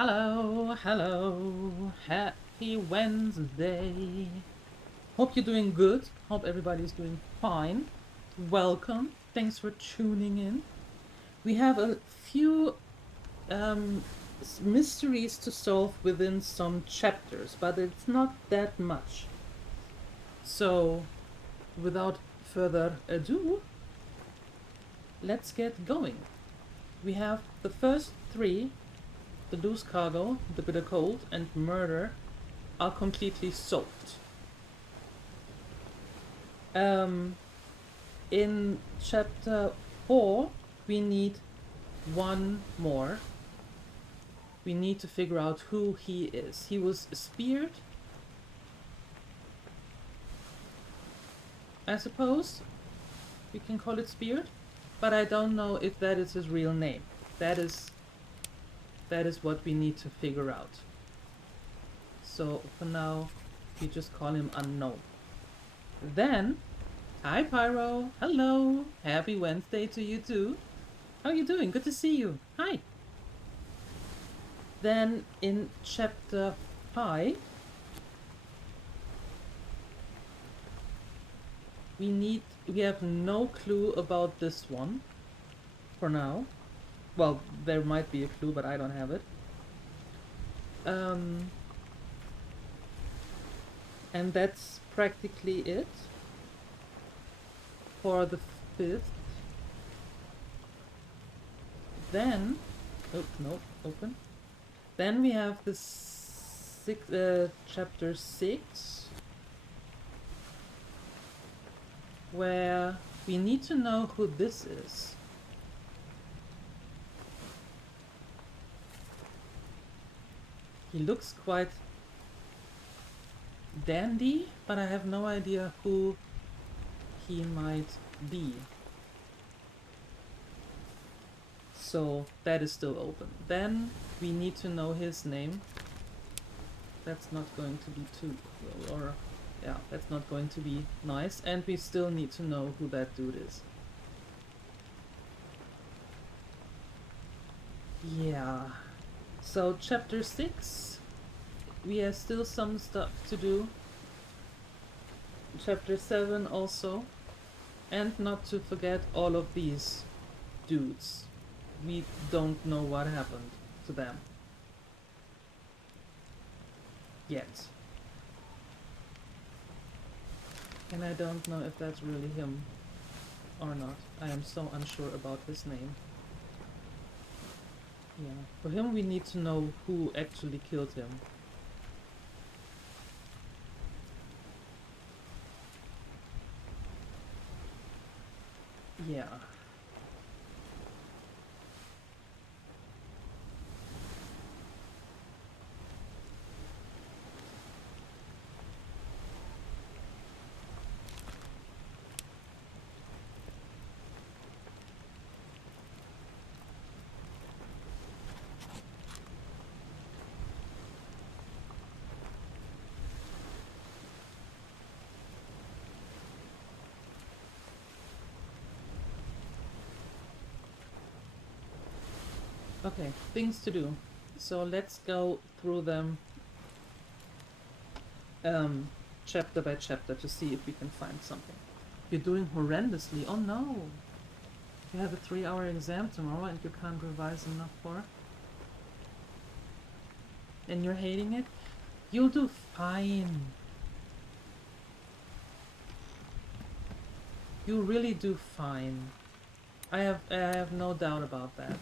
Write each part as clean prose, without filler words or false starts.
Hello, hello, happy Wednesday. Hope you're doing good. Hope everybody's doing fine. Welcome. Thanks for tuning in. We have a few um, mysteries to solve within some chapters, but it's not that much. So, without further ado, let's get going. We have the first three: the loose cargo, the bitter cold, and murder are completely solved. Um, in chapter 4, we need one more. We need to figure out who he is. He was speared, I suppose. We can call it speared, but I don't know if that is his real name. That is what we need to figure out. So for now, we just call him unknown. Then, hi Pyro, hello, happy Wednesday to you too. How are you doing? Good to see you. Hi. Then in chapter 5, we have no clue about this one for now. Well, there might be a clue, but I don't have it. And that's practically it for the 5th. Then, oh no, open. Then we have the chapter 6, where we need to know who this is. He looks quite dandy, but I have no idea who he might be. So that is still open. Then we need to know his name. That's not going to be too cool, or yeah, that's not going to be nice. And we still need to know who that dude is. Yeah. So chapter 6, we have still some stuff to do. Chapter 7 also. And not to forget all of these dudes. We don't know what happened to them yet. And I don't know if that's really him or not. I am so unsure about his name. Yeah, for him we need to know who actually killed him. Yeah. Okay, things to do. So let's go through them chapter by chapter to see if we can find something. You're doing horrendously. Oh no! You have a 3-hour exam tomorrow and you can't revise enough for it? And you're hating it? You'll do fine. You really do fine. I have no doubt about that.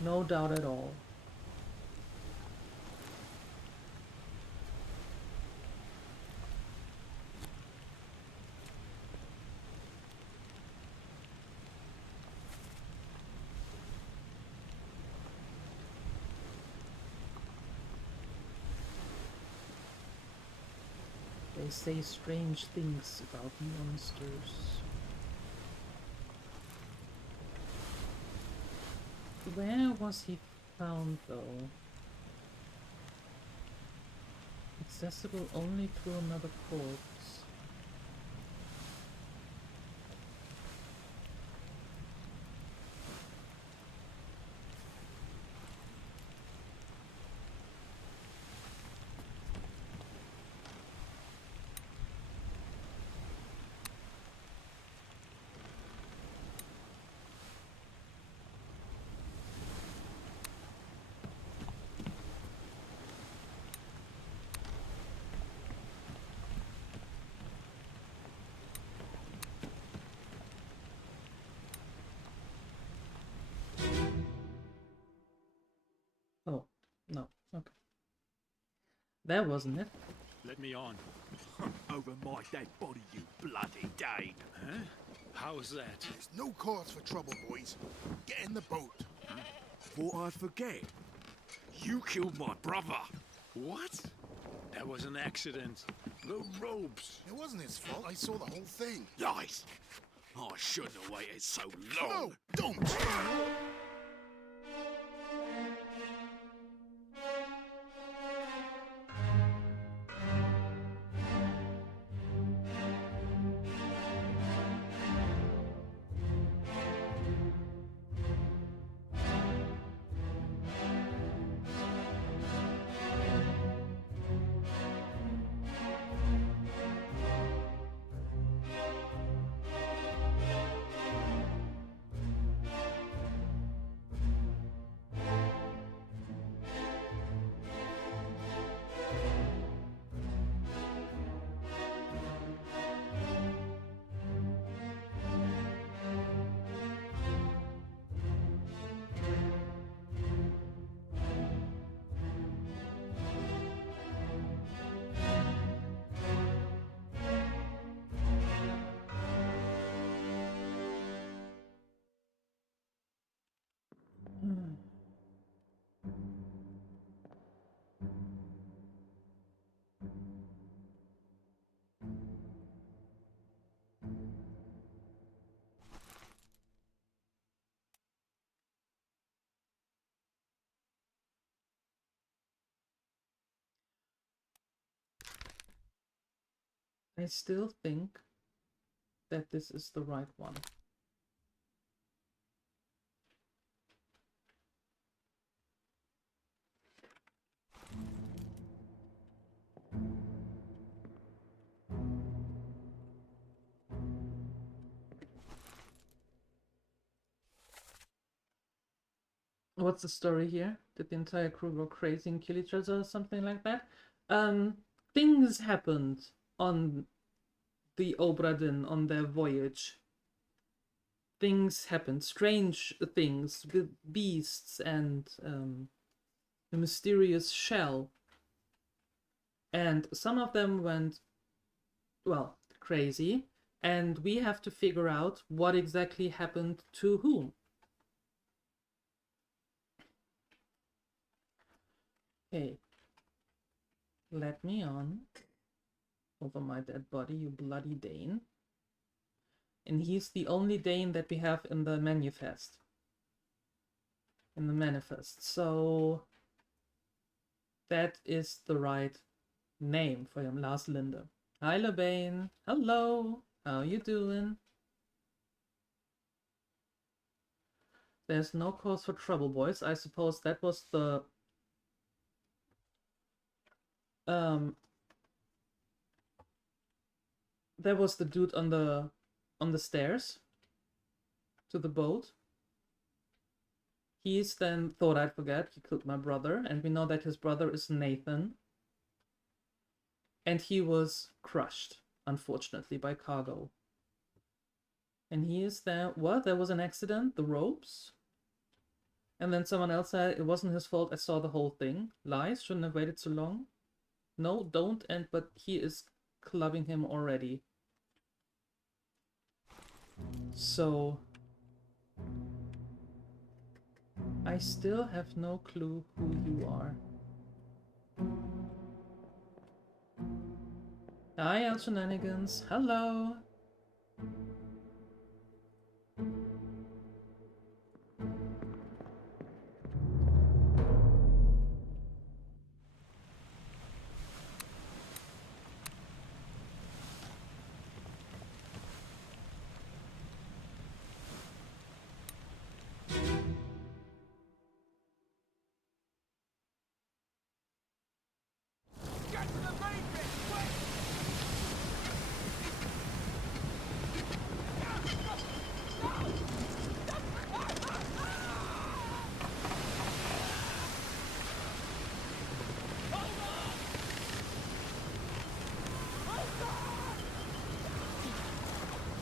No doubt at all. They say strange things about monsters. Where was he found though? Accessible only through another corpse. Okay. That wasn't it. Let me on. Over my dead body, you bloody Dane. Huh? How's that? There's no cause for trouble, boys. Get in the boat. Thought I'd forget. You killed my brother. What? That was an accident. The robes. It wasn't his fault. I saw the whole thing. Lies. I shouldn't have waited so long. No, don't! I still think that this is the right one. What's the story here? Did the entire crew go crazy and kill each other or something like that? Things happened on the Obra Dinn, on their voyage. Things happened, strange things with beasts and a mysterious shell. And some of them went, well, crazy. And we have to figure out what exactly happened to whom. Okay. Let me on. Over my dead body, you bloody Dane. And he's the only Dane that we have in the manifest. So that is the right name for him, Lars Linde. Hi, LeBain. Hello. How you doing? There's no cause for trouble, boys. I suppose that was the there was the dude on the stairs to the boat. He's then thought I'd forget he killed my brother, and we know that his brother is Nathan. And he was crushed, unfortunately, by cargo. And he is there. What? There was an accident? The ropes? And then someone else said it wasn't his fault. I saw the whole thing. Lies? Shouldn't have waited so long. No, don't. But he is clubbing him already. So I still have no clue who you are. Hi, El Shenanigans. Hello.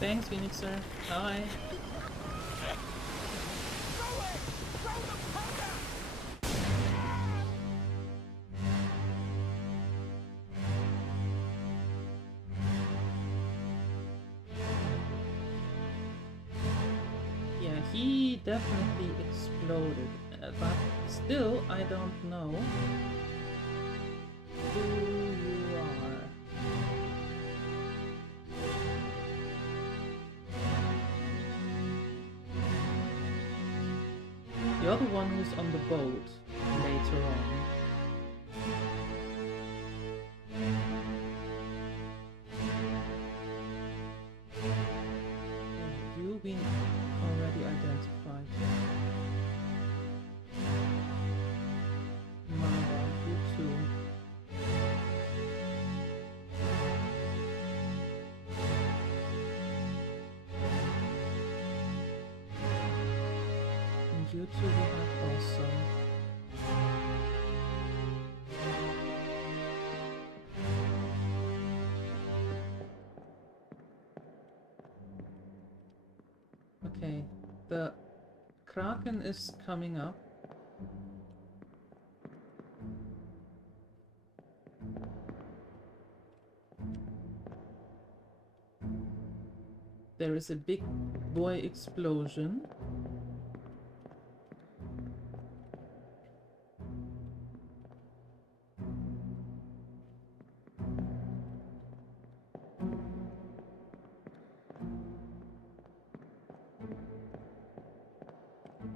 Thanks, Phoenixer. Hi. definitely exploded, but still I don't know who you are. You're the one who's on the boat later on. You've been already identified. Mara, you too. And you two we have also. Okay, the Kraken is coming up. There is a big boy explosion.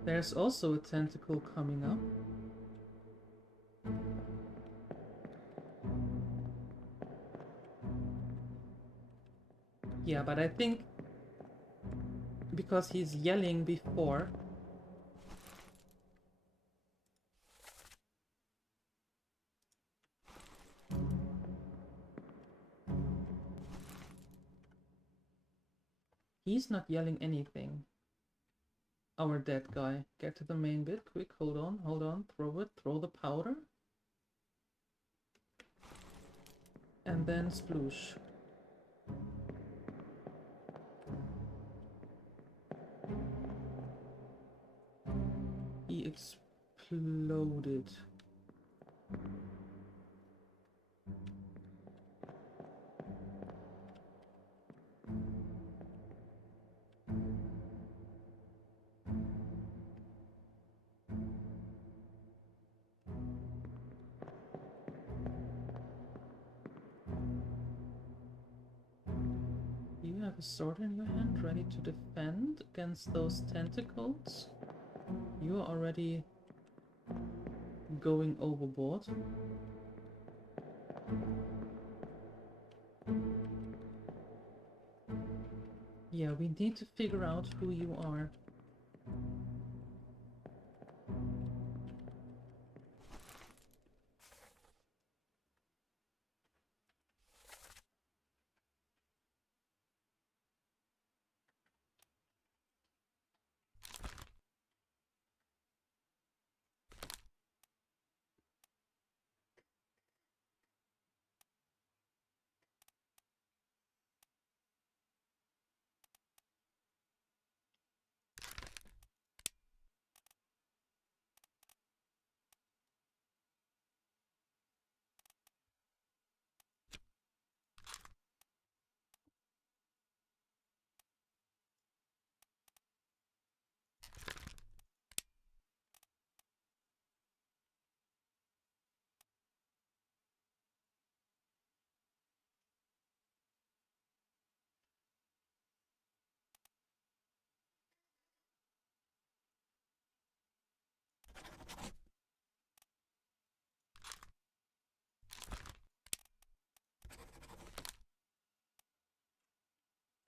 There's also a tentacle coming up. Yeah, but I think because he's yelling before, he's not yelling anything. Our dead guy. Get to the main bit, quick, hold on, throw it, throw the powder. And then sploosh. He exploded. You have a sword in your hand, ready to defend against those tentacles. You are already going overboard. Yeah, we need to figure out who you are.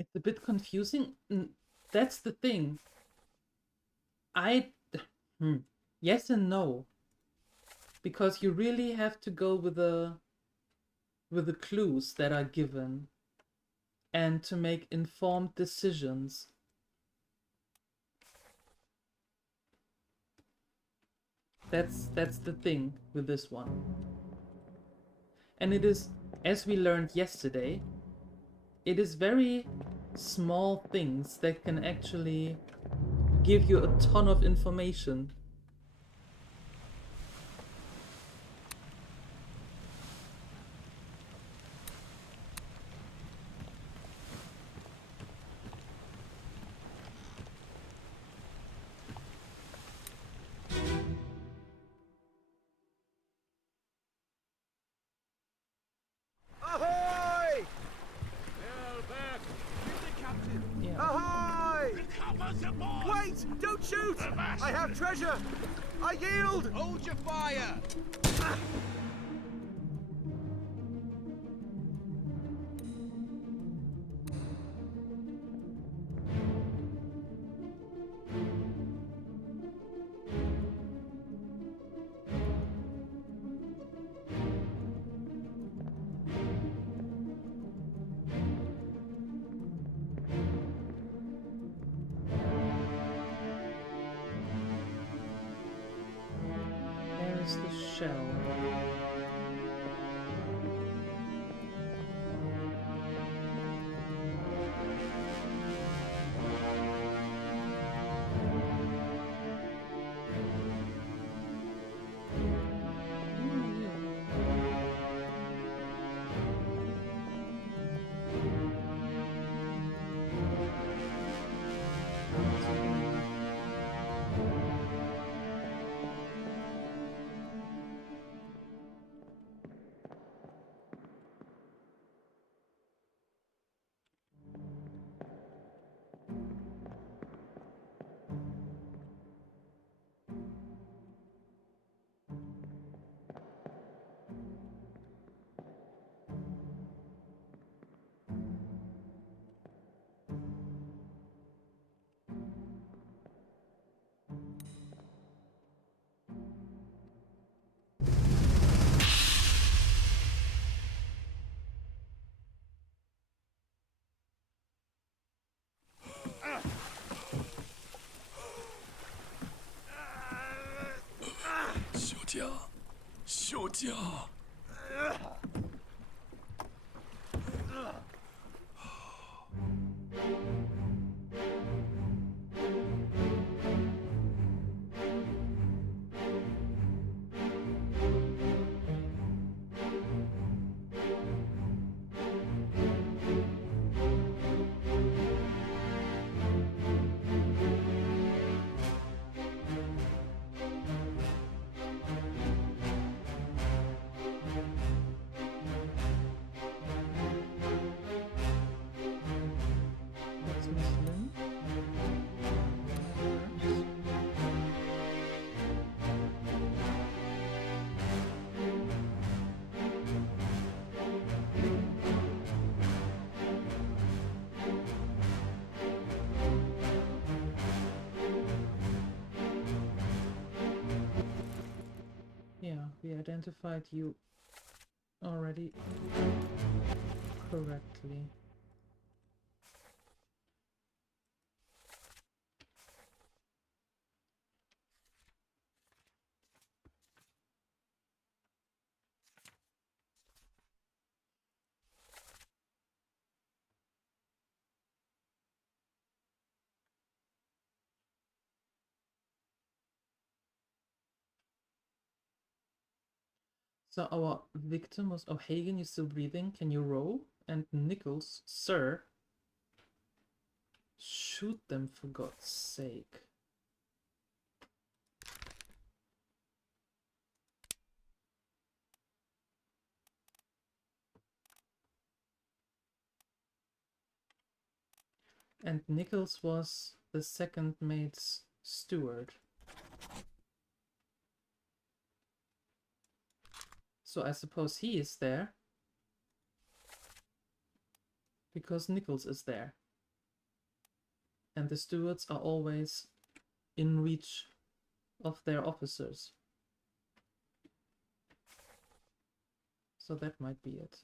It's a bit confusing. That's the thing. Yes and no. Because you really have to go with the clues that are given and to make informed decisions. That's the thing with this one. And it is, as we learned yesterday, it is very small things that can actually give you a ton of information. Wait! Don't shoot! I have treasure! I yield! Hold your fire! There's the shell. That's Muslim. Yeah, we identified you already correctly. So our victim was O'Hagan, you still breathing? Can you row? And Nichols, sir. Shoot them for God's sake. And Nichols was the second mate's steward. So I suppose he is there. Because Nichols is there. And the stewards are always in reach of their officers. So that might be it.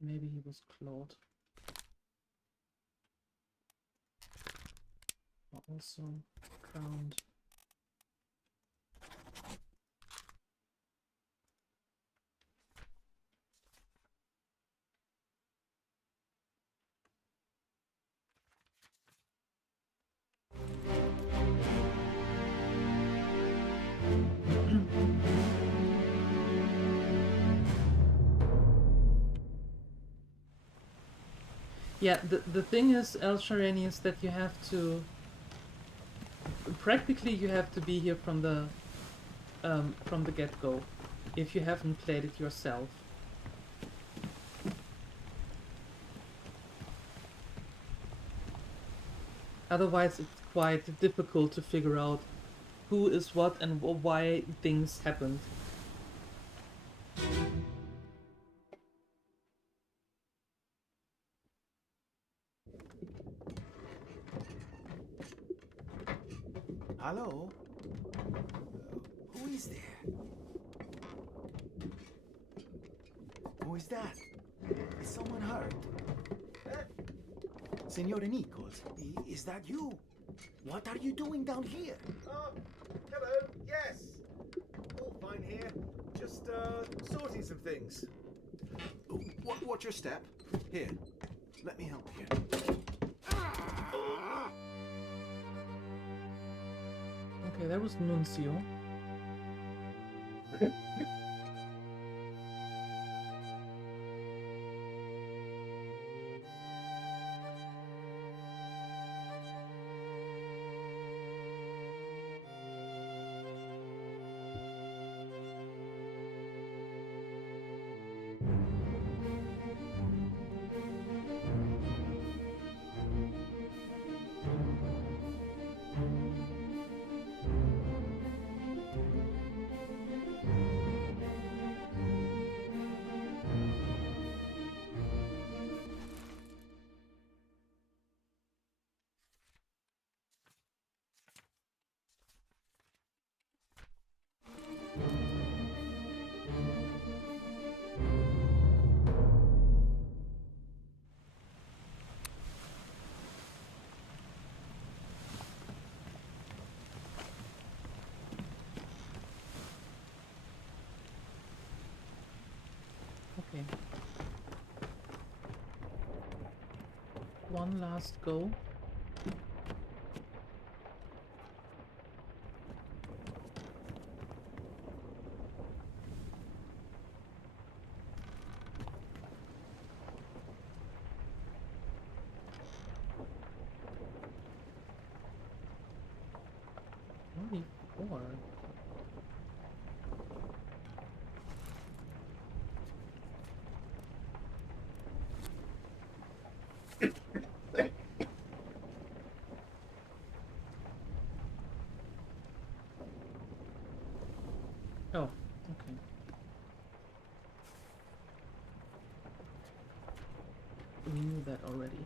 Maybe he was Claude. Also crowned. Yeah, the thing is, El Sharani, is that you have to... Practically you have to be here from the get-go, if you haven't played it yourself. Otherwise it's quite difficult to figure out who is what and why things happened. Hello? Who is there? Who is that? Is someone hurt? Signore Nichols, is that you? What are you doing down here? Oh, hello, yes. All fine here. Just, sorting some things. Watch your step. Here, let me help you. Okay, that was Nuncio. Okay. One last go. Only 4. Oh, okay. We knew that already.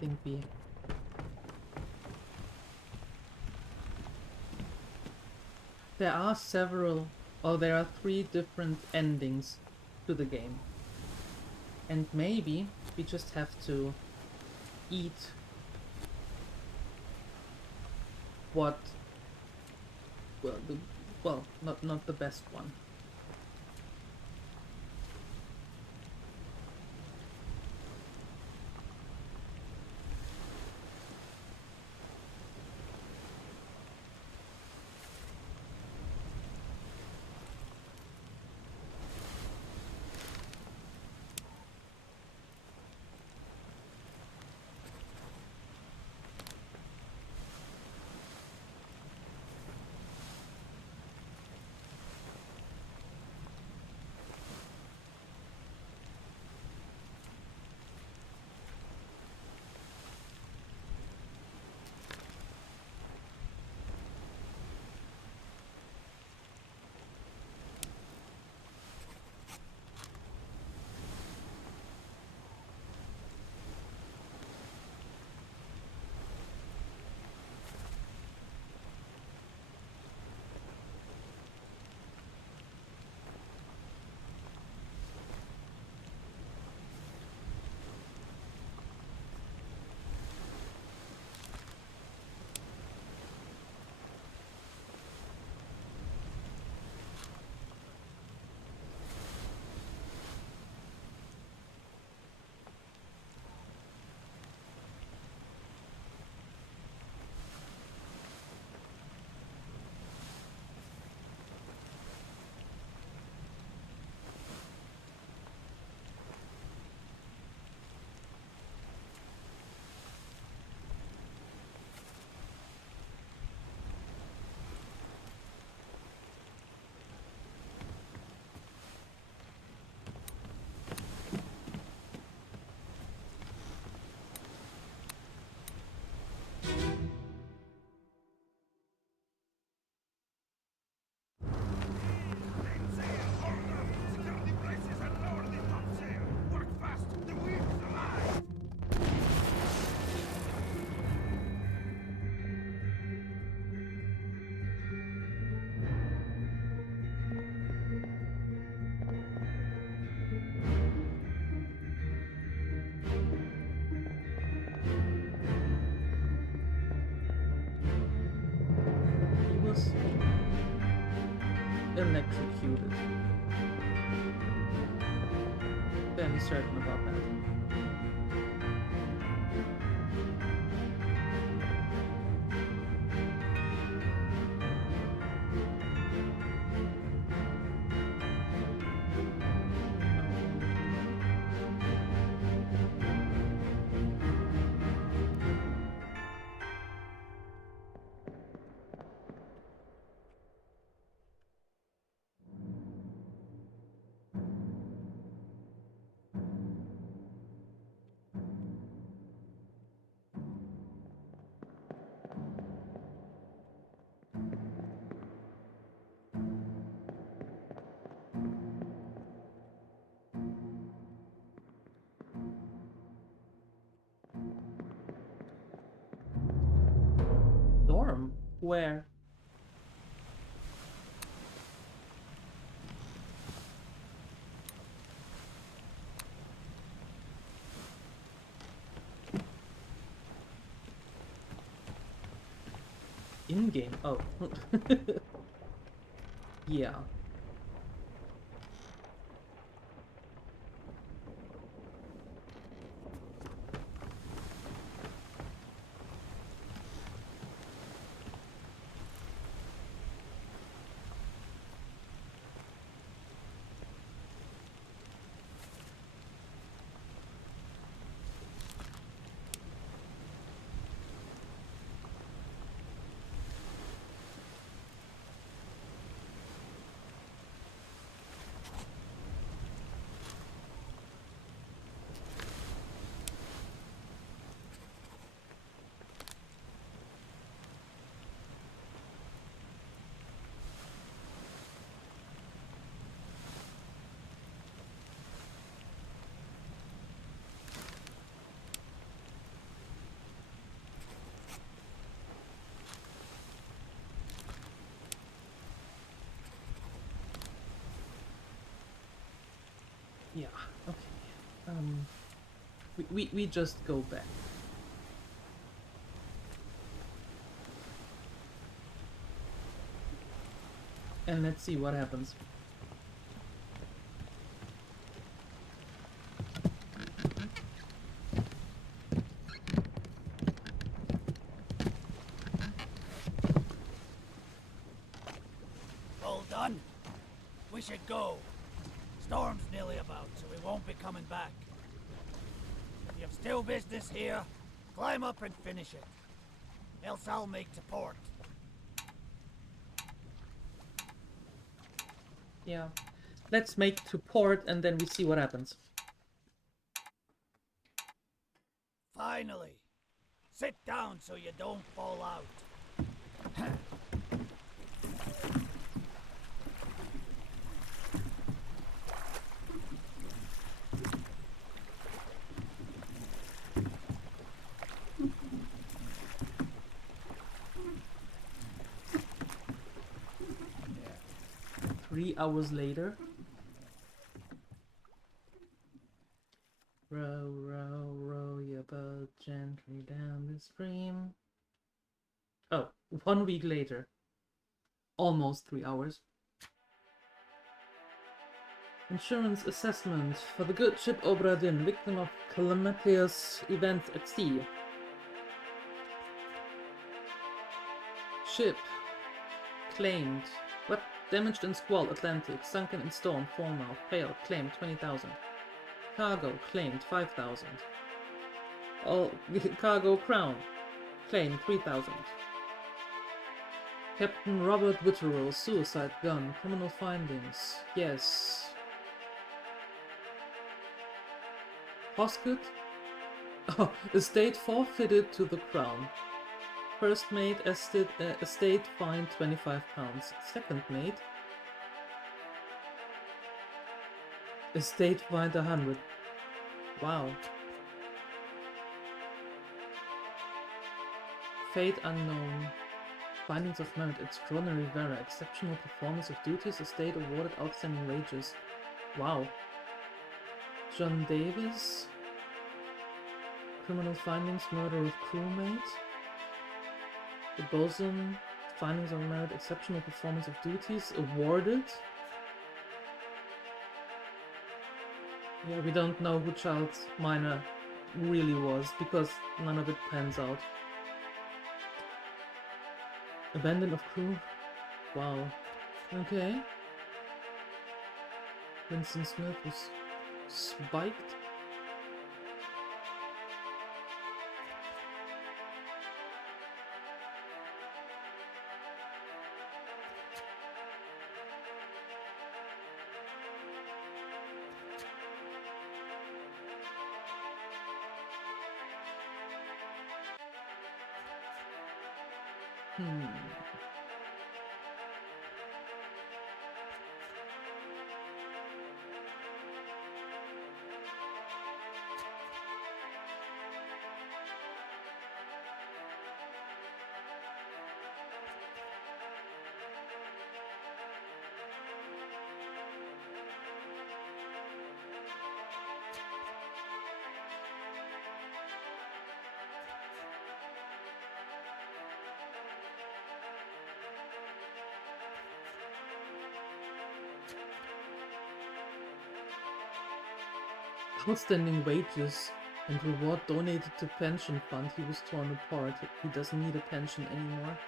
Think we... There are several, or there are 3 different endings to the game. And maybe we just have to eat what, well, not the best one. He was electrocuted. Fairly certain about that. Dorm? Where? In-game? Oh. Yeah. Yeah, okay. We just go back. And let's see what happens. All done? We should go. Storm's nearly about, so we won't be coming back. If you've still business here, climb up and finish it. Else I'll make to port. Yeah. Let's make to port and then we see what happens. Finally. Sit down so you don't fall out. Yeah. 3 hours later. Row, row, row your boat gently down the stream. Oh, 1 week later. Almost 3 hours. Insurance assessment for the good ship Obra Dinn, victim of calamitous event at sea. Ship claimed. What damaged in squall Atlantic, sunken in storm Falmouth, failed, claimed 20,000. Cargo claimed 5,000. All cargo crown claimed 3,000. Captain Robert Witterell, suicide gun, criminal findings. Yes. Hosket? Oh, estate forfeited to the crown. First mate estate fined £25. Second mate estate fined 100. Wow. Fate unknown. Findings of merit, extraordinary valor, exceptional performance of duties, estate awarded outstanding wages. Wow. John Davis. Criminal findings, murder of crewmate. The bosun, findings of merit, exceptional performance of duties, awarded. Yeah, we don't know who Child Minor really was, because none of it pans out. Abandon of crew? Wow. Okay. Winston Smith was spiked. Outstanding wages and reward donated to pension fund. He was torn apart. He doesn't need a pension anymore.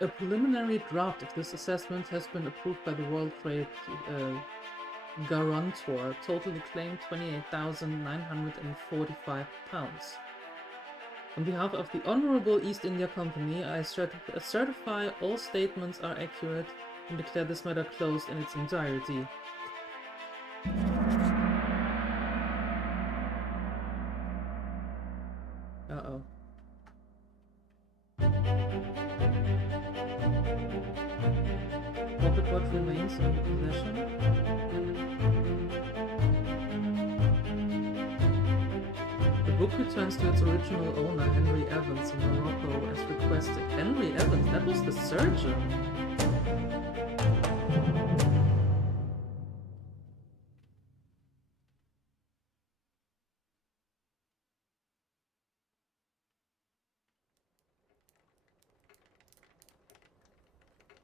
A preliminary draft of this assessment has been approved by the World Trade Guarantor. Totally claimed £28,945. On behalf of the Honorable East India Company, I certify all statements are accurate and declare this matter closed in its entirety. Uh-oh. remains in your possession. The book returns to its original owner, Henry Evans, in Morocco, as requested. Henry Evans? That was the surgeon!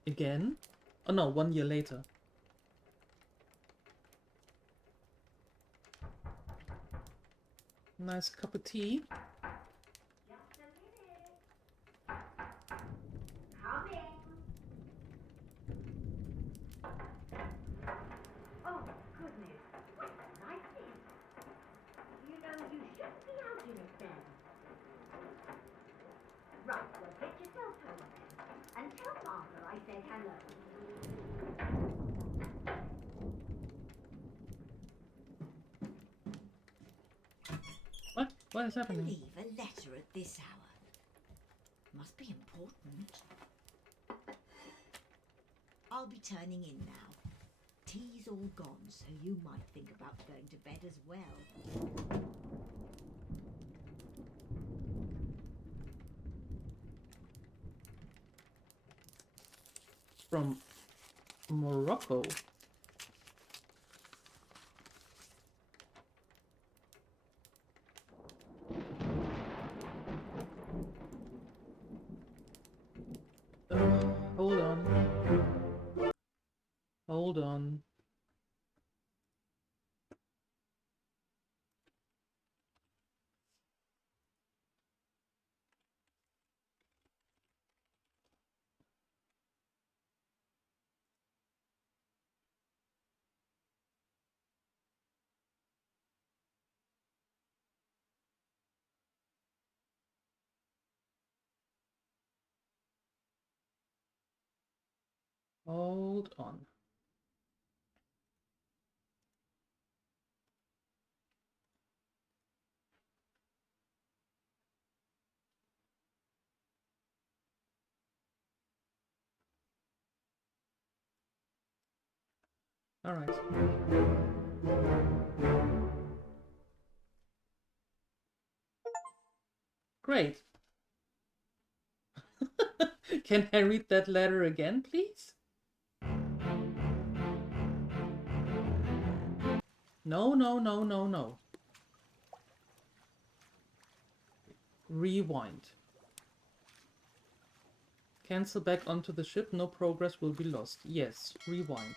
Again? Oh no, 1 year later. Nice cup of tea. Just a minute. Coming. Oh, goodness. What a lightning. You know, you shouldn't be out in it then. Right, well, get yourself home then. And tell Martha I said hello. What? What is happening? Leave a letter at this hour. Must be important. I'll be turning in now. Tea's all gone, so you might think about going to bed as well. From Morocco. Hold on. Hold on. Hold on. All right. Great. Can I read that letter again, please? No, no, no, no, no. Rewind. Cancel back onto the ship. No progress will be lost. Yes, rewind.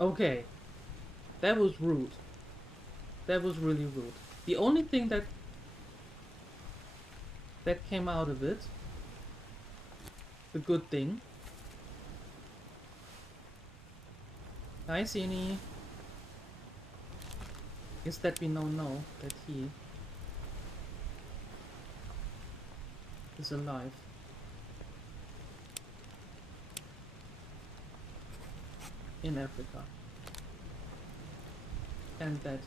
Okay. That was rude. That was really rude. The only thing that came out of it, the good thing. Hi, Sini. Is that we now know that he is alive. In Africa. And that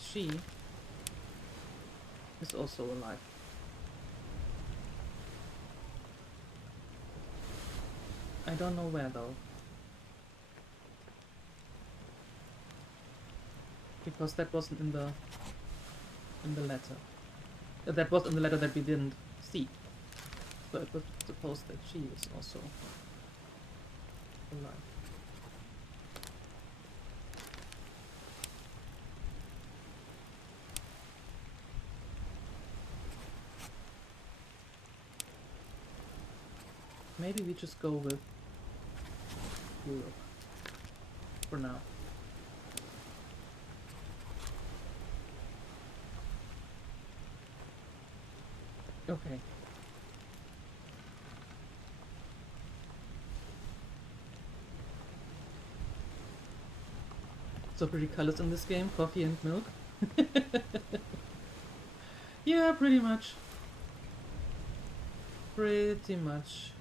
she is also alive. I don't know where though. Because that wasn't in the letter. That was in the letter that we didn't see. So it was supposed that she is also alive. Maybe we just go with Europe for now. Okay. So pretty colors in this game, coffee and milk. Yeah, pretty much. Pretty much.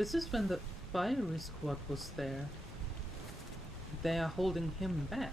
This is when the fiery squad was there. They are holding him back.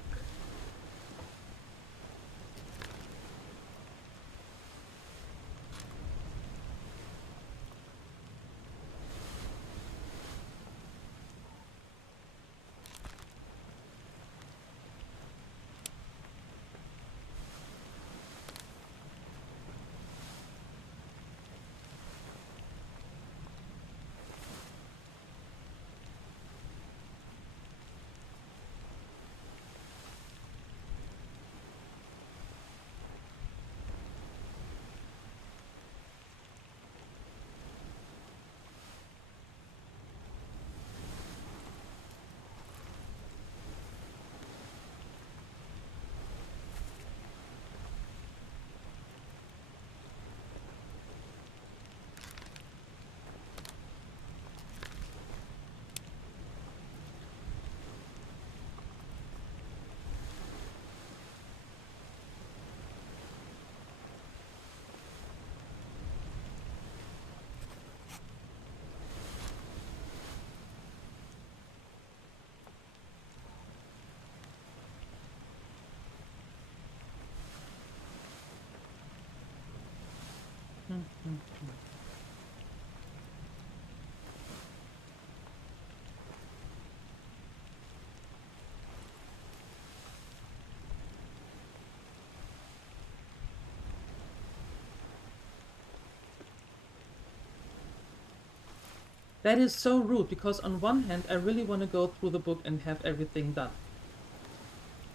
That is so rude, because on one hand I really want to go through the book and have everything done.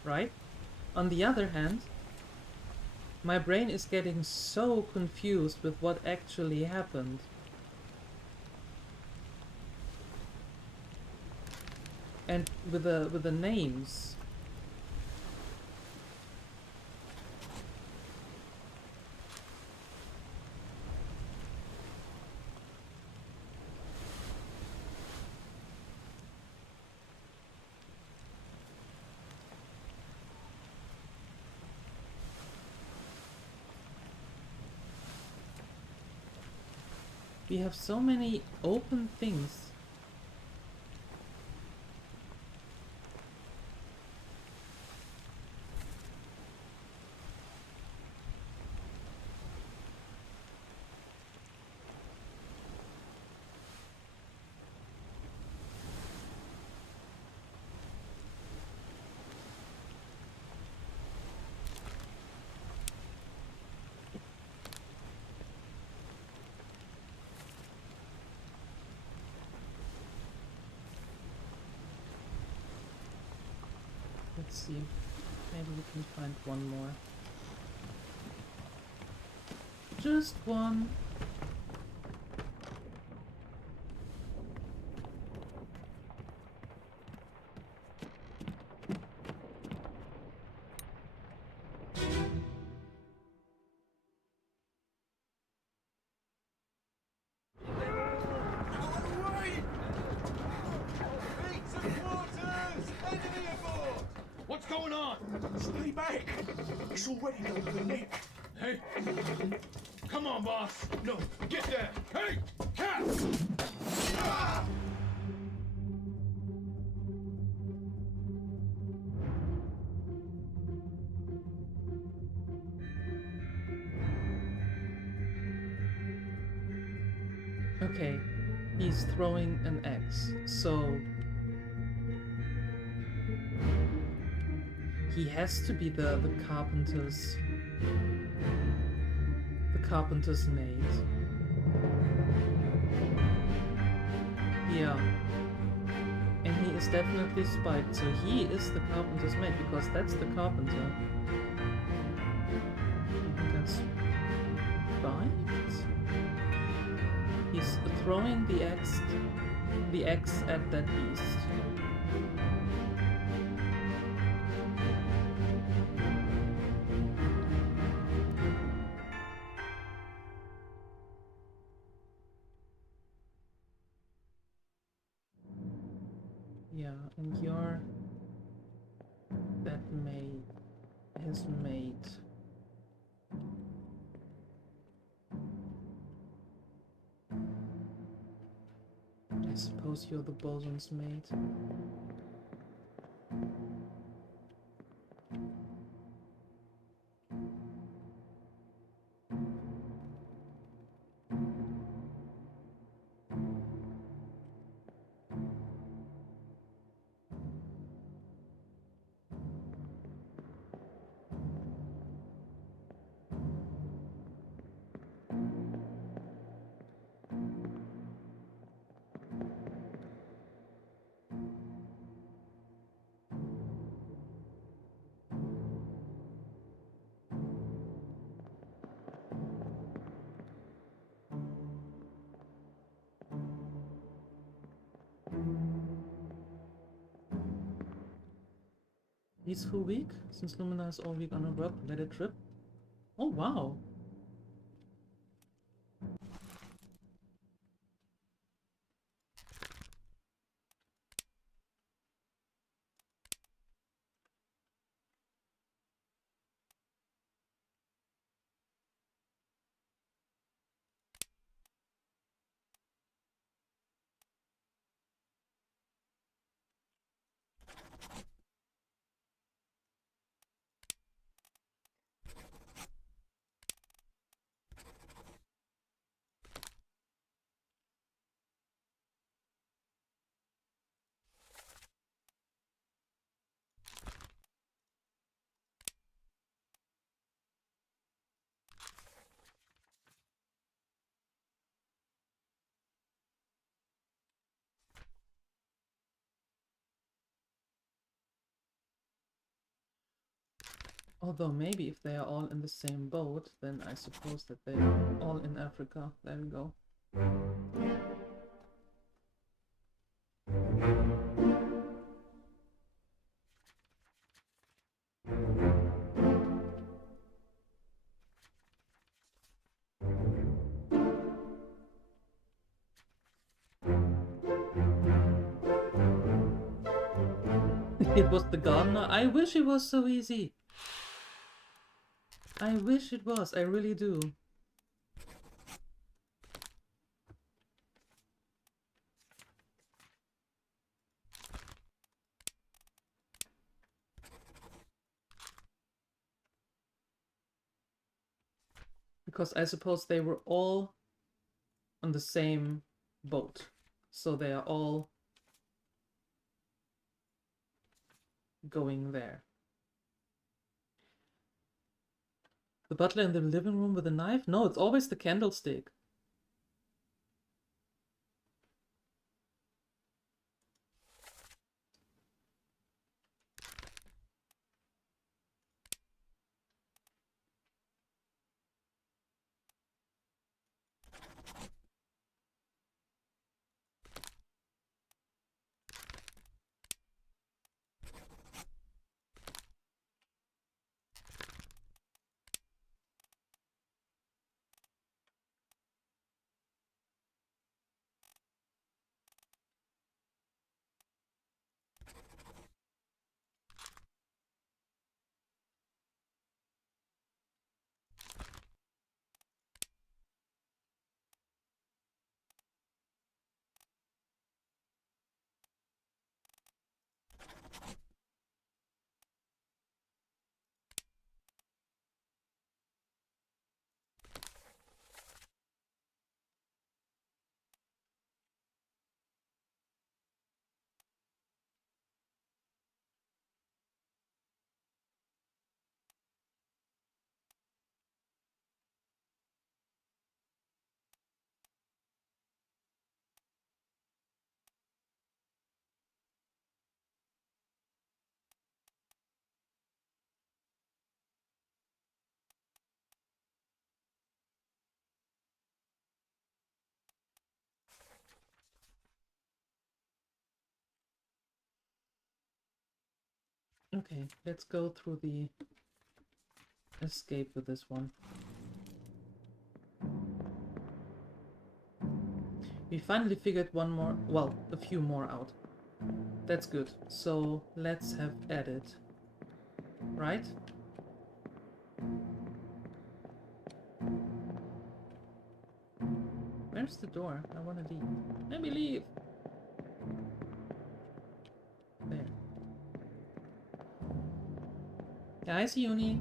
Right? On the other hand, my brain is getting so confused with what actually happened. And with the names. We have so many open things. Let's see. Maybe we can find one more. Just one. What's going on? Stay back! It's already over the neck. Hey! Come on, boss! No, get there! Hey! Cat! Ah! Okay, he's throwing an axe, so he has to be the carpenter's mate. Yeah. And he is definitely spiked, so he is the carpenter's mate, because that's the carpenter. I think that's spiked? He's throwing the axe at that beast. Yeah, and you're that maid, his mate. suppose you're the bosun's mate. Peaceful week, since Lumina is all week on a work-related trip. Oh wow! Although maybe if they are all in the same boat, then I suppose that they are all in Africa. There we go. It was the gardener. I wish it was so easy. I wish it was. I really do. Because I suppose they were all on the same boat. So they are all going there. The butler in the living room with a knife? No, it's always the candlestick. Okay, let's go through the escape with this one. We finally figured one more, well, a few more out. That's good. So let's have edit. Right? Where's the door? I wanna leave. Let me leave! Guys, Uni.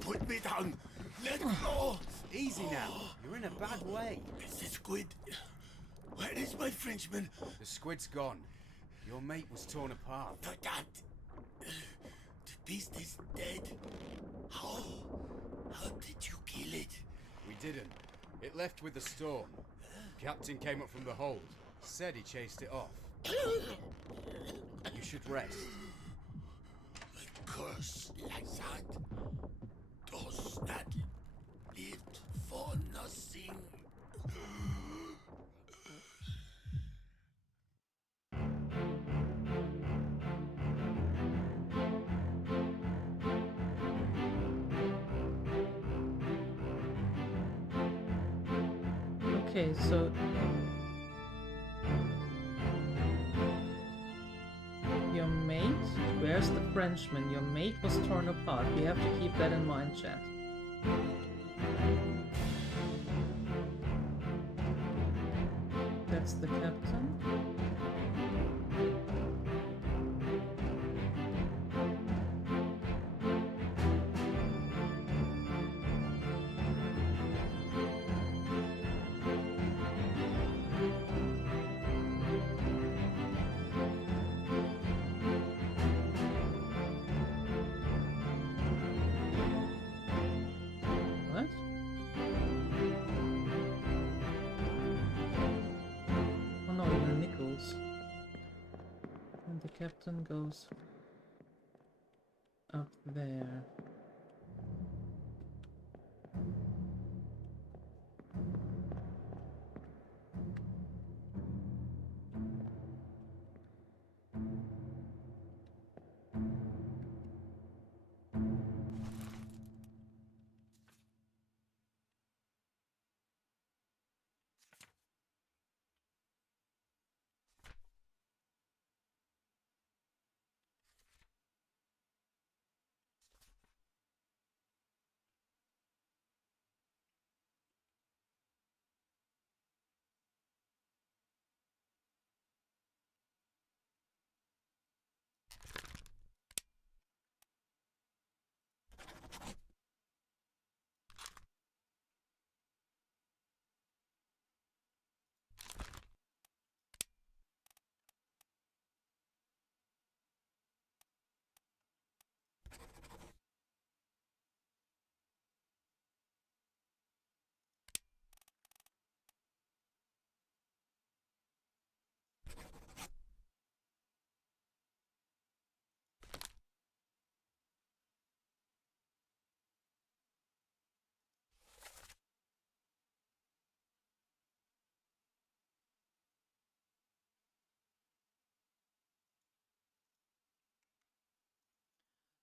Put me down. Let go. Easy now. You're in a bad way. It's the squid. Where is my Frenchman? The squid's gone. Your mate was torn apart. The dad. The beast is dead. How? How did you kill it? We didn't. It left with the storm. Captain came up from the hold. Said he chased it off. You should rest. A curse like that does not live for nothing. Okay, so your mate? Where's the Frenchman? Your mate was torn apart. We have to keep that in mind, chat. That's the captain. What? Oh no, the nickels. And the captain goes up there.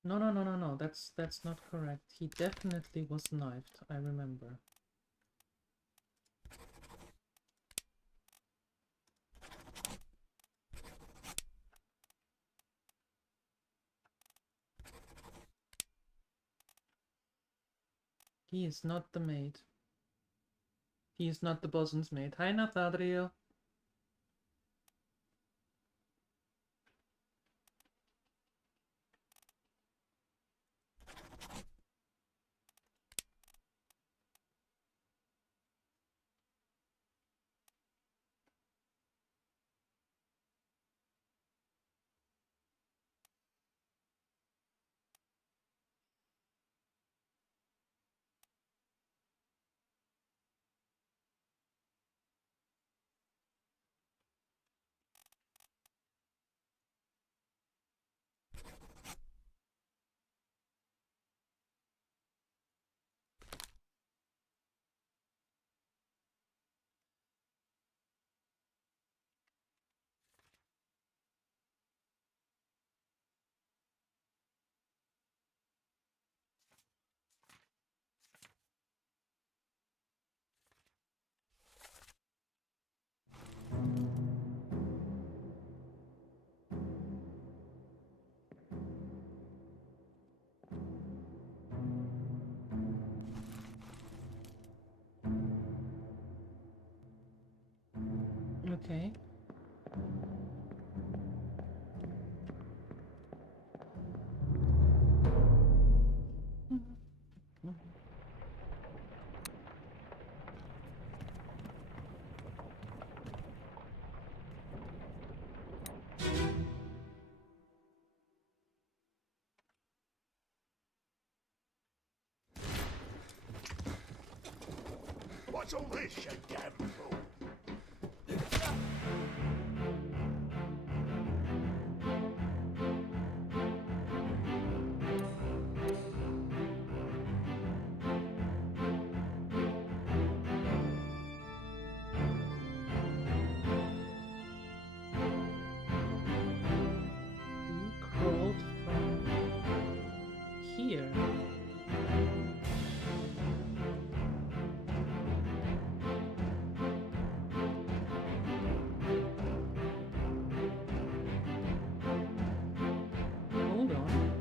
No, no, no, no, no. That's not correct. He definitely was knifed. I remember. He is not the mate. He is not the bosun's mate. Hi, Nathadriel. Okay. What's all this, you damn fool? He crawled from here. Hold on.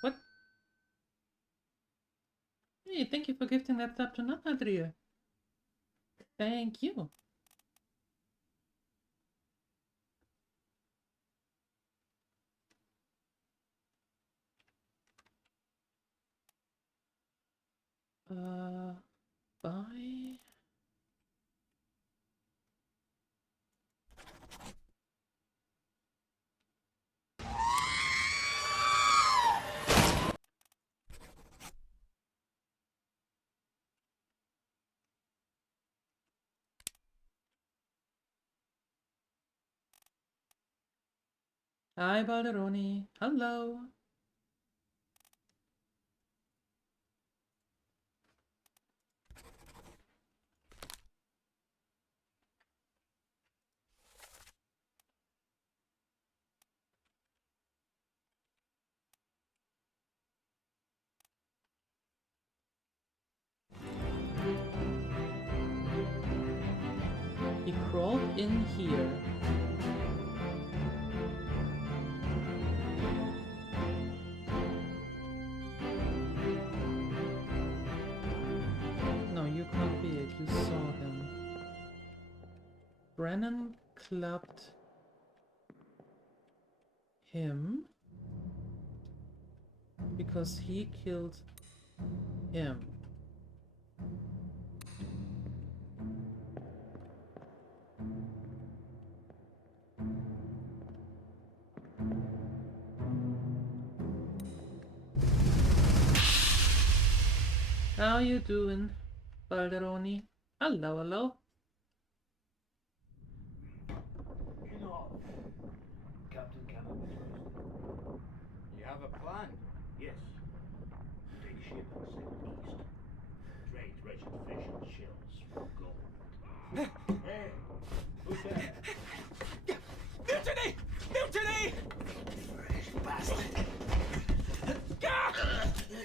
What? Hey, thank you for gifting that up to Nadria. Thank you. Bye. Hi, Balderoni. Hello. He crawled in here. No, you can't be it. You saw him. Brennan clubbed him because he killed him. How you doing, Balderoni? Hello, hello. Captain cannot be trusted. You have a plan? Yes. Take ship and sail east. Trade wretched fish and shells for gold. Hey! Who's there? Mutiny! Mutiny! Bastard!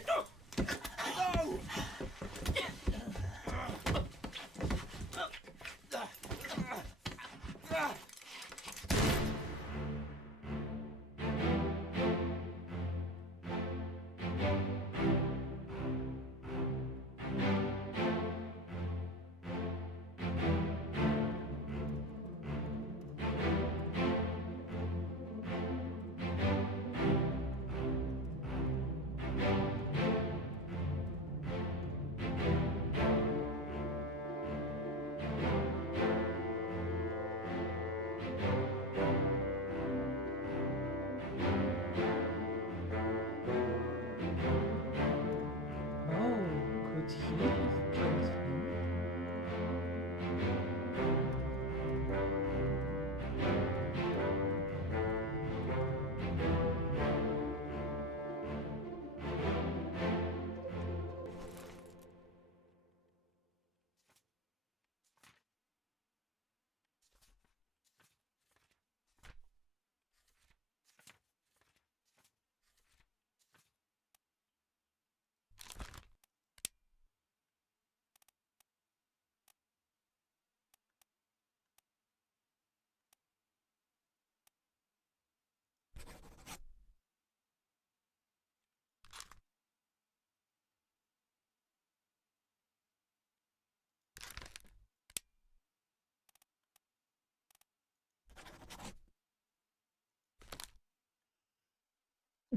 No! Could he have killed him?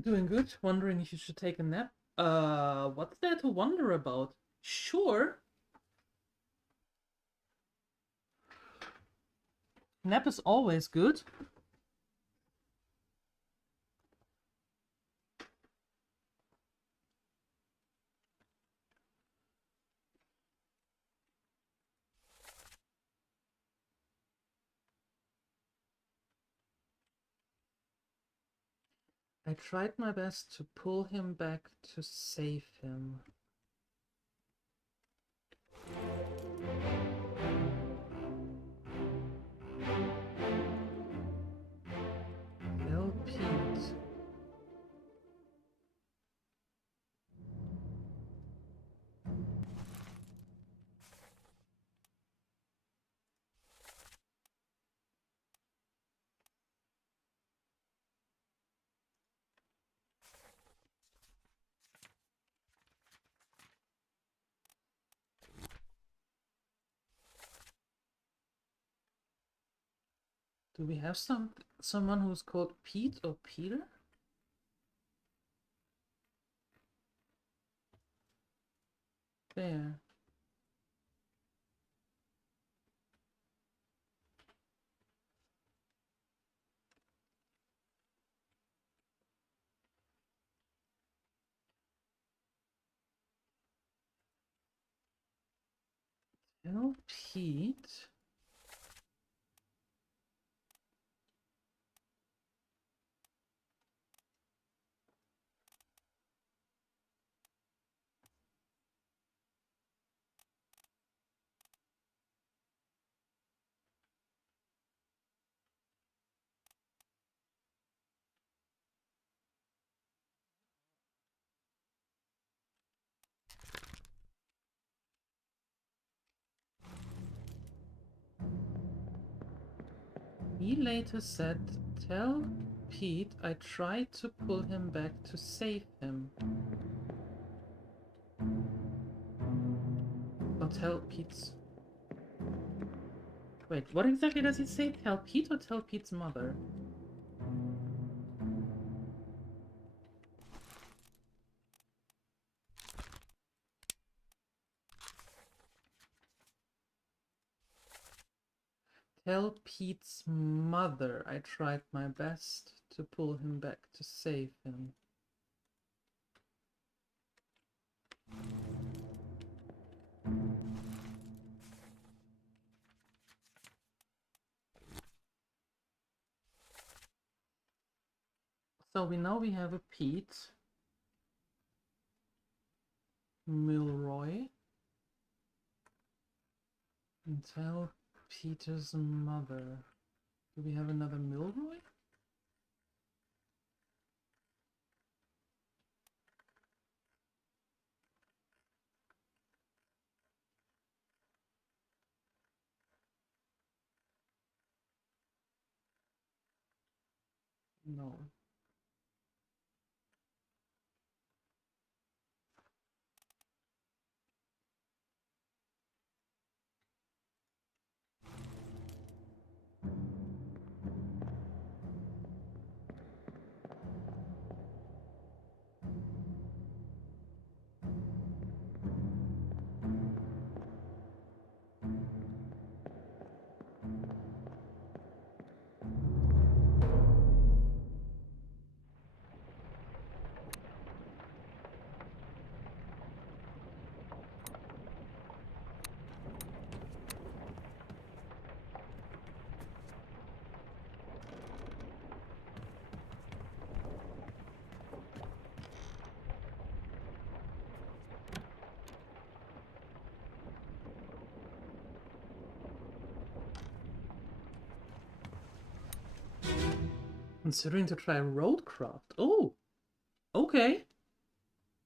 Doing good. Wondering if you should take a nap. What's there to wonder about? Sure. Nap is always good. I tried my best to pull him back to save him. Tell Pete. Do we have someone who's called Pete or Peter? There. Tell Pete. He later said, tell Pete I tried to pull him back to save him. Or tell Pete's... Wait, what exactly does he say? Tell Pete or tell Pete's mother? Tell Pete's mother I tried my best to pull him back to save him. So we know we have a Pete, Milroy, and tell Peter's mother. Do we have another Milroy? No. Considering to try roadcraft. Oh, okay.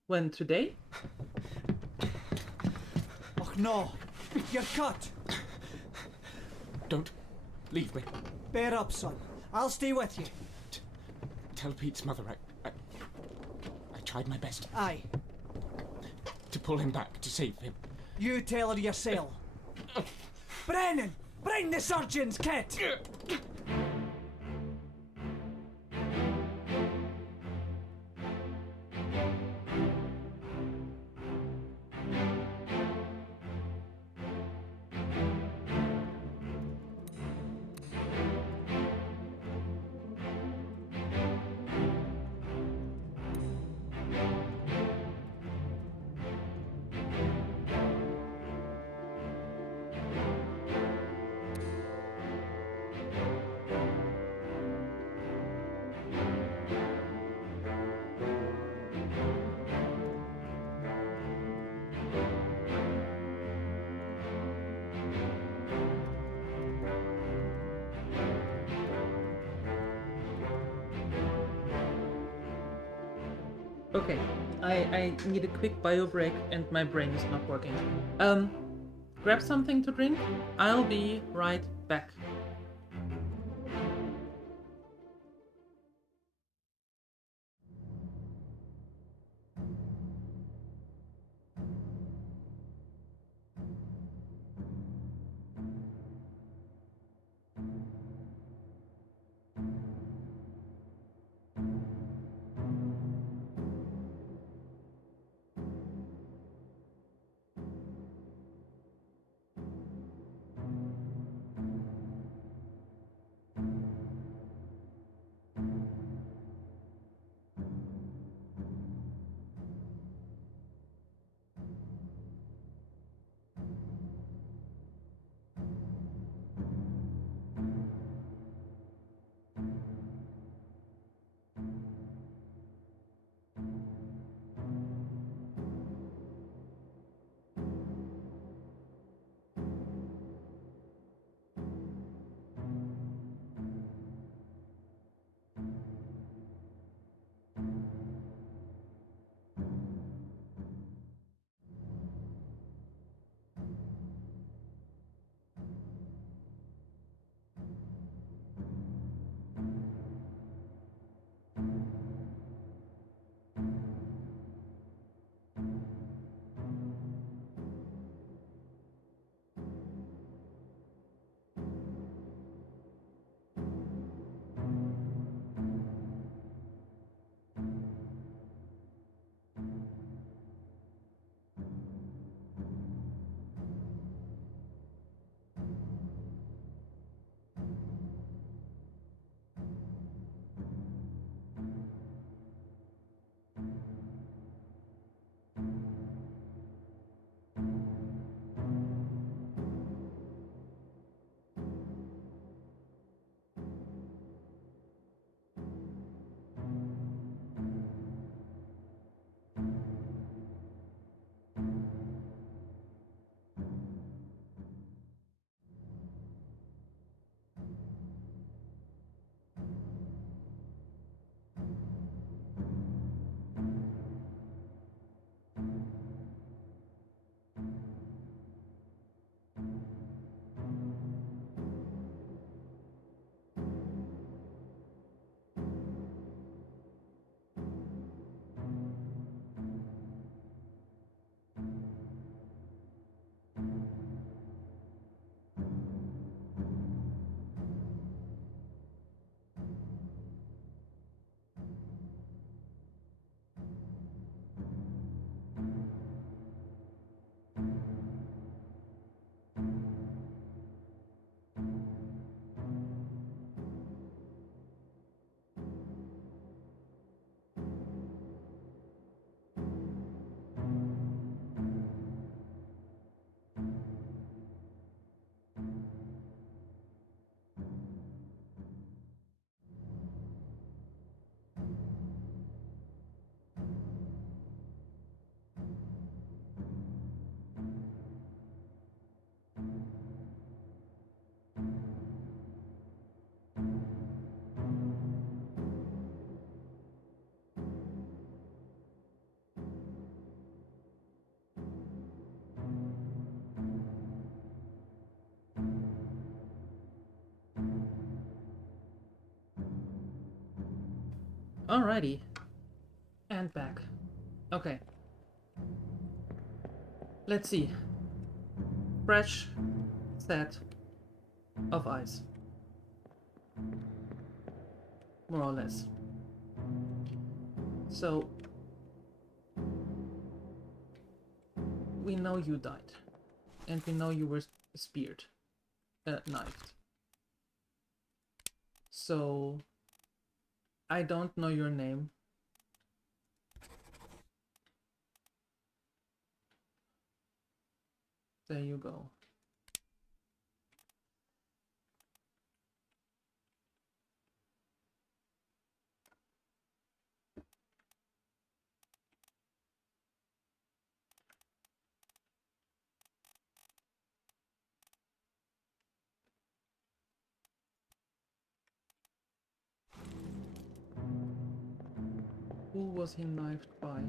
When today? Oh no, you're cut. Don't leave me. Bear up, son. I'll stay with you. Tell Pete's mother I tried my best Aye, to pull him back, to save him. you tell her yourself. Brennan, bring the surgeon's kit. Okay, I need a quick bio break and my brain is not working. Grab something to drink. I'll be right back. Alrighty. And back. Okay. Let's see. Fresh set of eyes. More or less. So, we know you died. And we know you were speared. Knifed. So, I don't know your name. There you go. Who was he knifed by?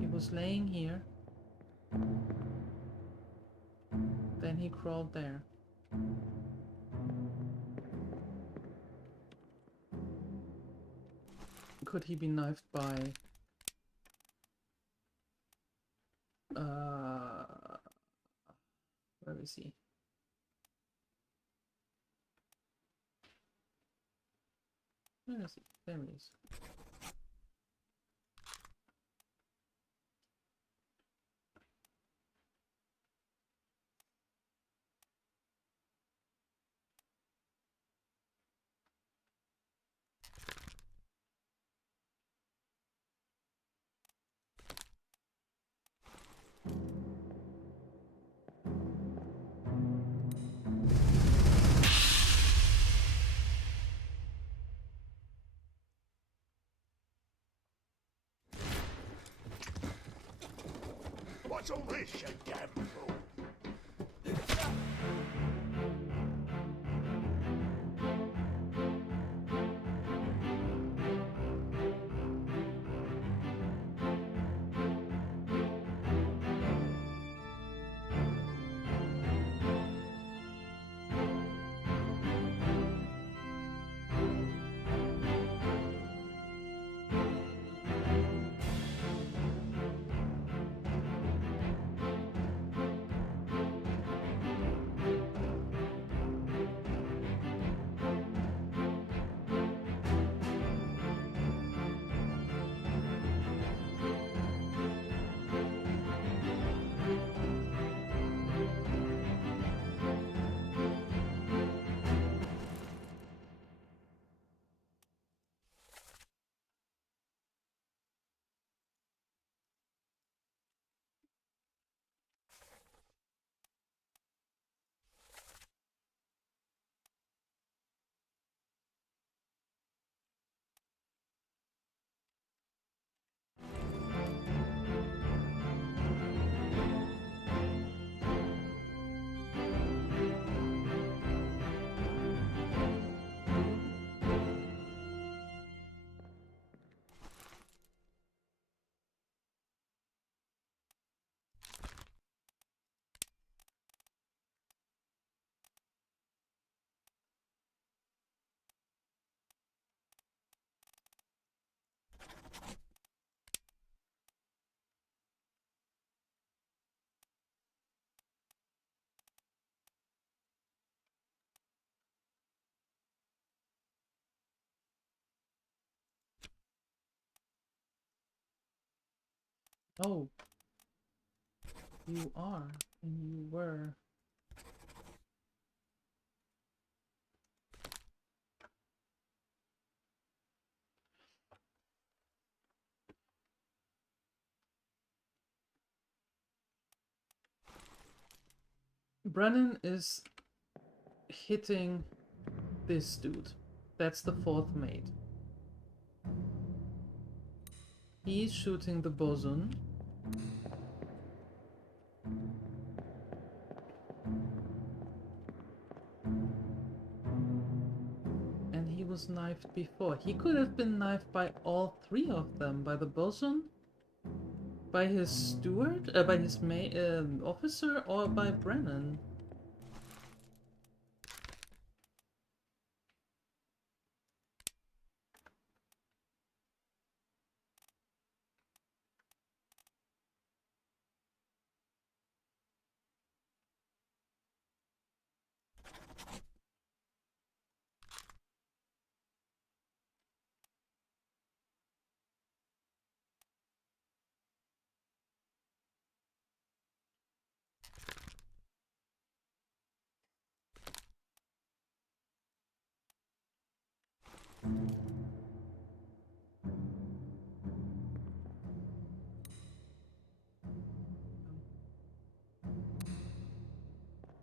He was laying here. Then he crawled there. Could he be knifed by... where is he? Where is he? There he is. What's all this, you damn fool? Oh. You are, and you were. Brennan is hitting this dude. That's the fourth mate. He's shooting the bosun. And he was knifed before. He could have been knifed by all three of them. By the bosun, by his steward, by his officer, or by Brennan.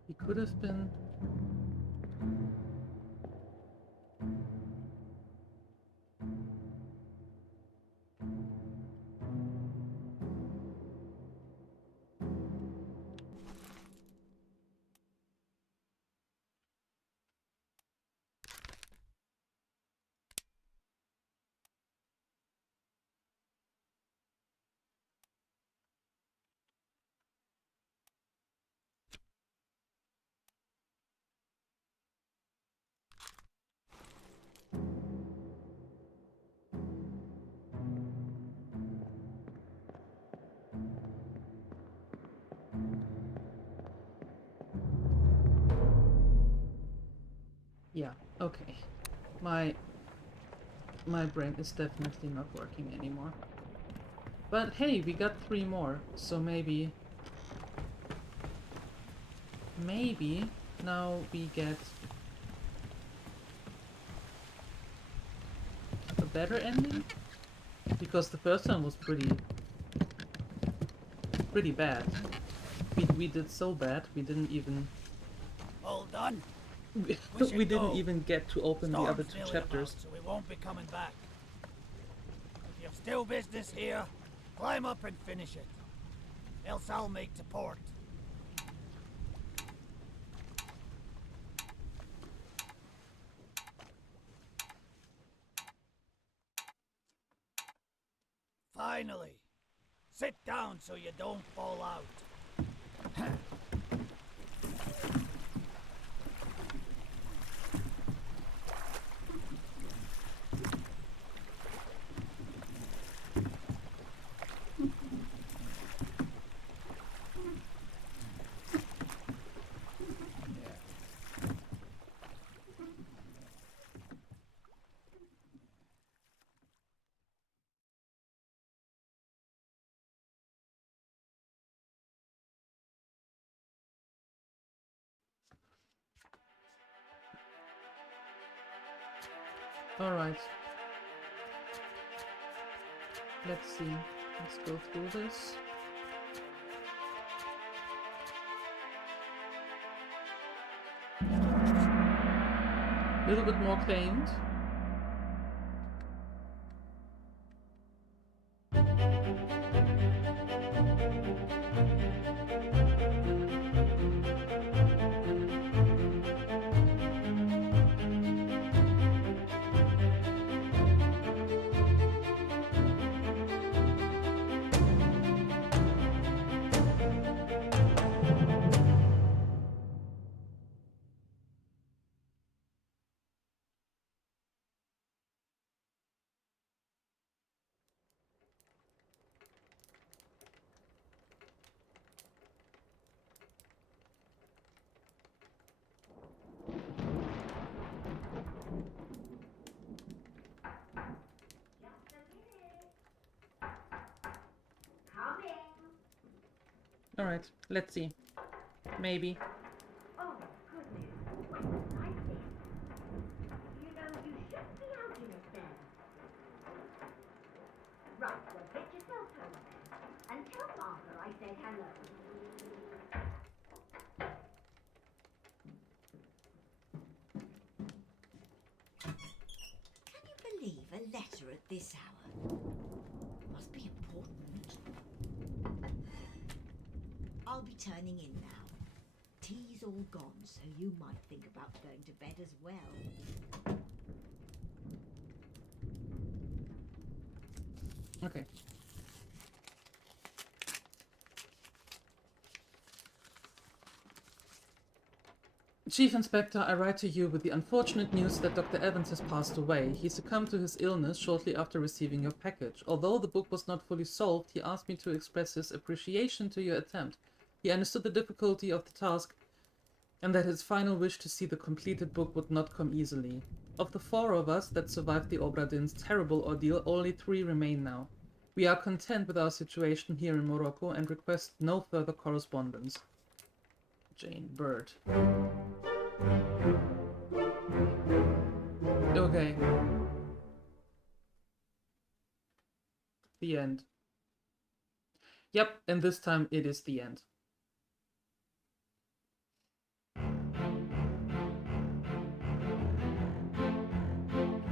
He could have been... Okay. My brain is definitely not working anymore. But hey, we got 3 more, so maybe now we get a better ending? Because the first one was pretty bad. We did so bad, we didn't even All done? we didn't even get to open the other Storm's 2 nearly chapters. about, so we won't be coming back. If you've still business here, climb up and finish it. Else I'll make to port. Finally! Sit down so you don't fall out. Alright. Let's see. Let's go through this. A little bit more claimed. Alright, let's see. Maybe. Oh, goodness. What's the night then? You know, you should be out in it then. Right, well, get yourself home then. And tell Martha I said hello. Can you believe a letter at this hour? Must be important. I'll be turning in now. Tea's all gone, so you might think about going to bed as well. Okay. Chief Inspector, I write to you with the unfortunate news that Dr. Evans has passed away. He succumbed to his illness shortly after receiving your package. Although the book was not fully solved, he asked me to express his appreciation to your attempt. He understood the difficulty of the task and that his final wish to see the completed book would not come easily. Of the 4 of us that survived the Obra Dinn's terrible ordeal, only 3 remain now. We are content with our situation here in Morocco and request no further correspondence. Jane Bird. Okay. The end. Yep, and this time it is the end.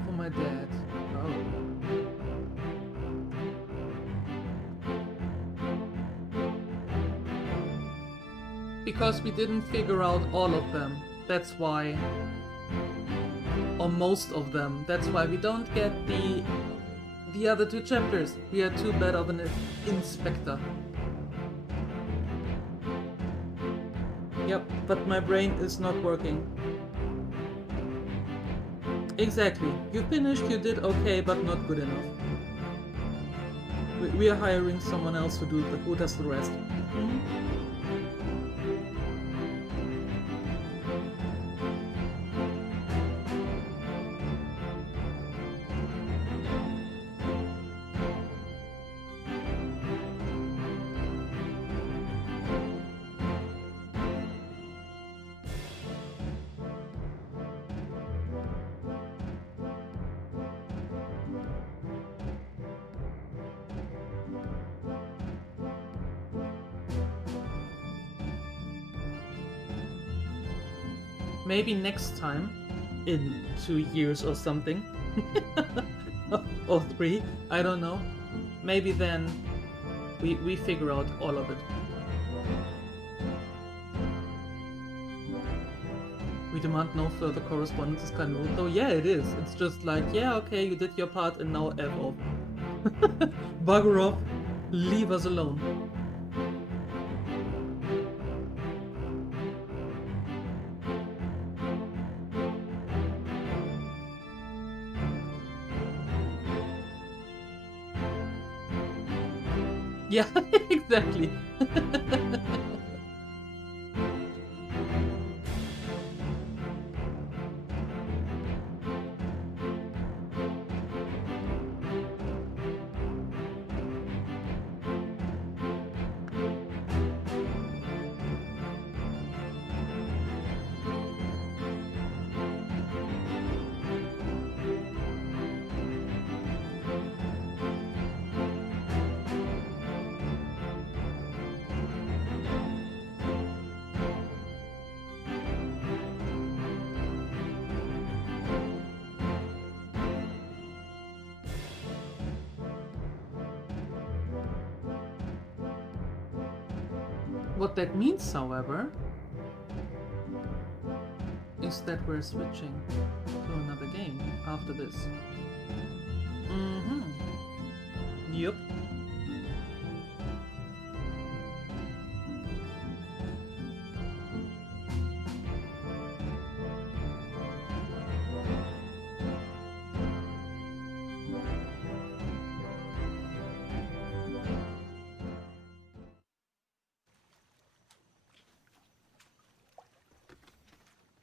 For my dad. Oh. Because we didn't figure out all of them. That's why. Or most of them. That's why we don't get the other 2 chapters. We are too bad of an inspector. Yep, but my brain is not working. Exactly. You finished, you did okay, but not good enough. We are hiring someone else who does the rest. maybe next time, in 2 years or something, or 3, I don't know. Maybe then we figure out all of it. We demand no further correspondence is kind of rude, though. Yeah, it is. It's just like, yeah, okay, you did your part and now F off. Bugger off. Leave us alone. Yeah, exactly. What that means, however, is that we're switching to another game after this. Yup.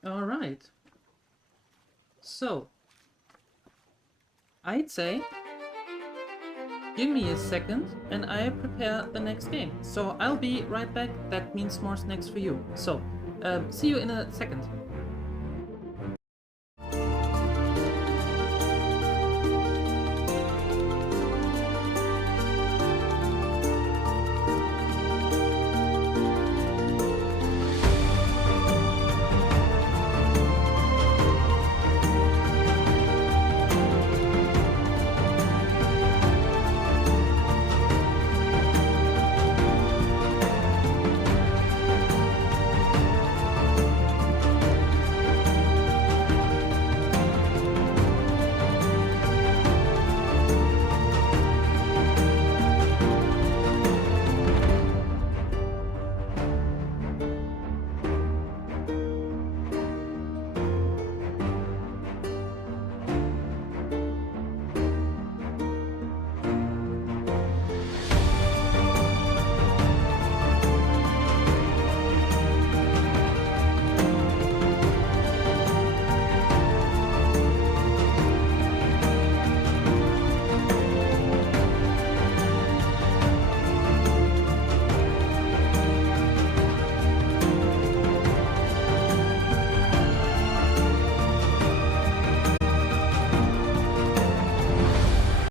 Alright. So, I'd say, give me a second and I prepare the next game. So I'll be right back. That means more snacks for you. So, see you in a second.